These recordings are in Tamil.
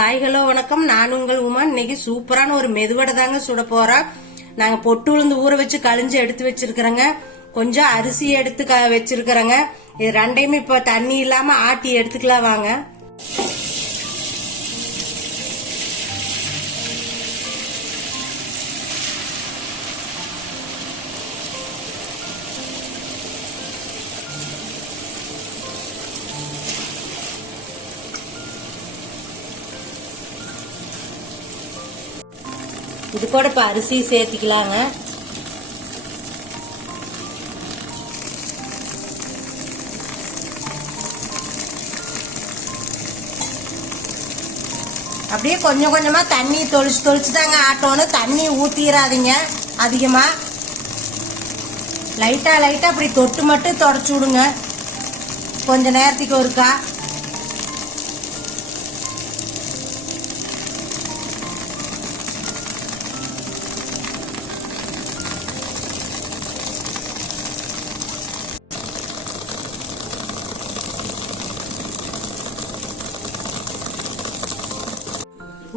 ஹாய் ஹலோ வணக்கம். நான் உங்கள் உமா. இன்னைக்கு சூப்பரான ஒரு மெதுவடை தாங்க சுட போறோம். நாங்க பொட்டு உளுந்து ஊற வச்சு கழிஞ்சு எடுத்து வச்சிருக்கிறோங்க. கொஞ்சம் அரிசி எடுத்து வச்சிருக்கிறோங்க. இது ரெண்டையுமே இப்ப தண்ணி இல்லாம ஆட்டி எடுத்துக்கலாம் வாங்க. இது கூட இப்ப அரிசி சேர்த்திக்கலாங்க. அப்படியே கொஞ்சம் கொஞ்சமா தண்ணி தொளிச்சு தாங்க ஆட்டணும். தண்ணி ஊத்திராதீங்க அதிகமா. லைட்டா அப்படி தொட்டு மட்டும் தொடச்சு விடுங்க கொஞ்ச நேரத்துக்கு ஒருக்கா.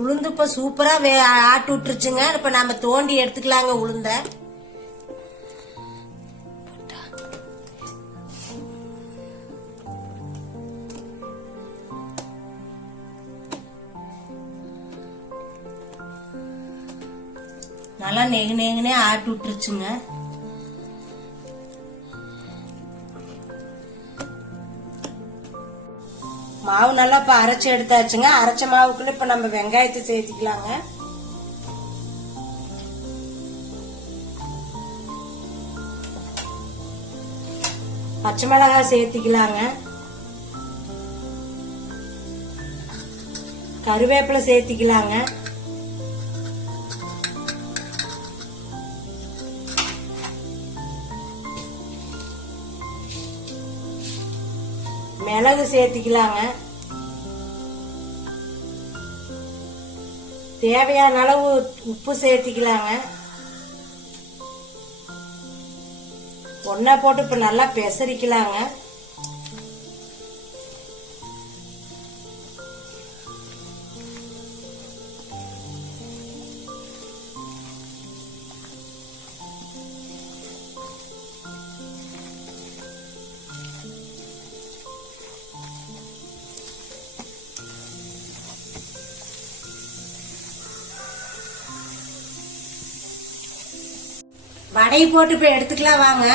உளுந்து இப்ப சூப்பரா ஆட்டு விட்டுருச்சுங்க. இப்ப நம்ம தோண்டி எடுத்துக்கலாங்க உளுந்த. நல்லா நெகுனே ஆட்டு விட்டுருச்சுங்க. மாவு நல்லா இப்ப அரைச்சு எடுத்தாச்சுங்க. அரைச்ச மாவுக்குள்ள இப்ப நம்ம வெங்காயத்தை சேர்த்துக்கலாங்க. பச்சை மிளகாய் சேர்த்துக்கலாங்க. கருவேப்பிலை சேர்த்துக்கலாங்க. மிளகு சேர்த்திக்கலாங்க. தேவையான அளவு உப்பு சேர்த்திக்கலாங்க. ஒன்னா போட்டு இப்ப நல்லா பெசரிக்கலாங்க. வடையை போட்டு இப்ப எடுத்துக்கலாம் வாங்க.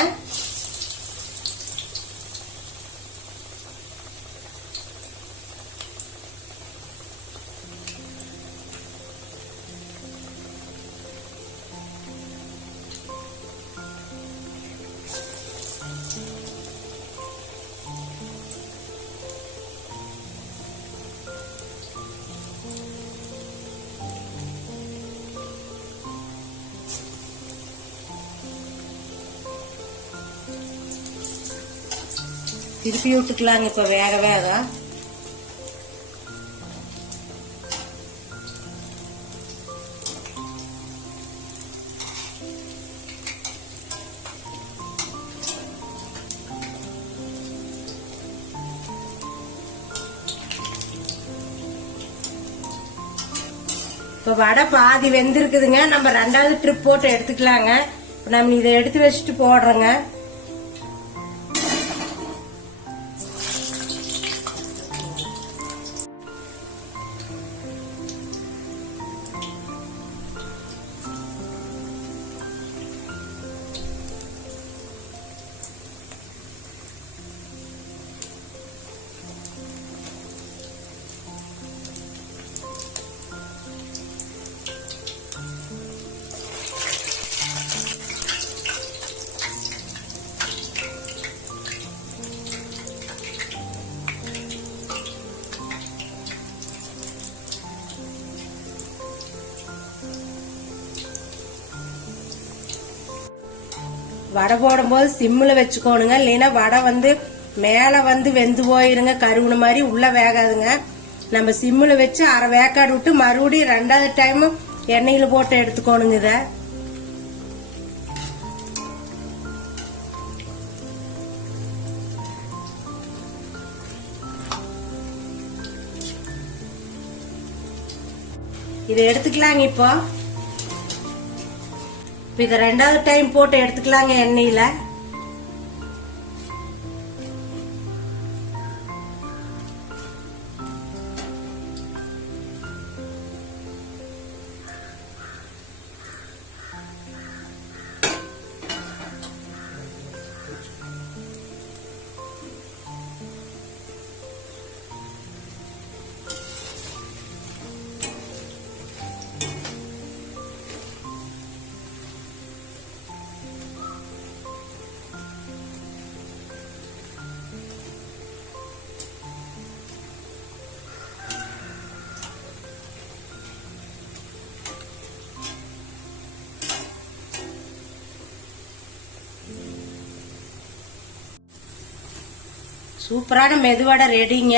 திருப்பி விட்டுக்கலாங்க இப்ப வேக. இப்ப வடை பாதி வெந்திருக்குதுங்க. நம்ம ரெண்டாவது ட்ரிப் போட்டு எடுத்துக்கலாங்க. நம்ம இதை எடுத்து வச்சுட்டு போடுறோங்க. வடை போடும் போது சிம்ல வச்சுக்கோணுங்க. இல்லைன்னா வடை மேல வெந்து போயிருங்க. கருவுன மாதிரி உள்ள வேகாதுங்க. நம்ம சிம்ல வச்சு அரை வேக்காடு விட்டு மறுபடியும் ரெண்டாவது டைம் எண்ணெயில போட்டு எடுத்துக்கோணுங்க. இத இதை எடுத்துக்கலாங்க. இப்போ இதை 2வது டைம் போட்டு எடுத்துக்கலாங்க எண்ணெயில. சூப்பரான மெதுவடை ரெடிங்க.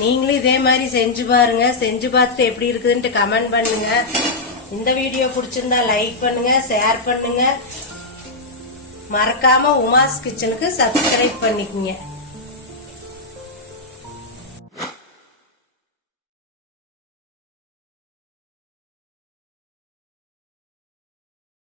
நீங்களும் இதே மாதிரி செஞ்சு பாருங்க. செஞ்சு பார்த்துட்டு எப்படி இருக்குதுன்ட்டு கமெண்ட் பண்ணுங்க. இந்த வீடியோ பிடிச்சிருந்தா லைக் பண்ணுங்க, ஷேர் பண்ணுங்க. மறக்காம உமாஸ் கிச்சனுக்கு சப்ஸ்கிரைப் பண்ணிக்கங்க.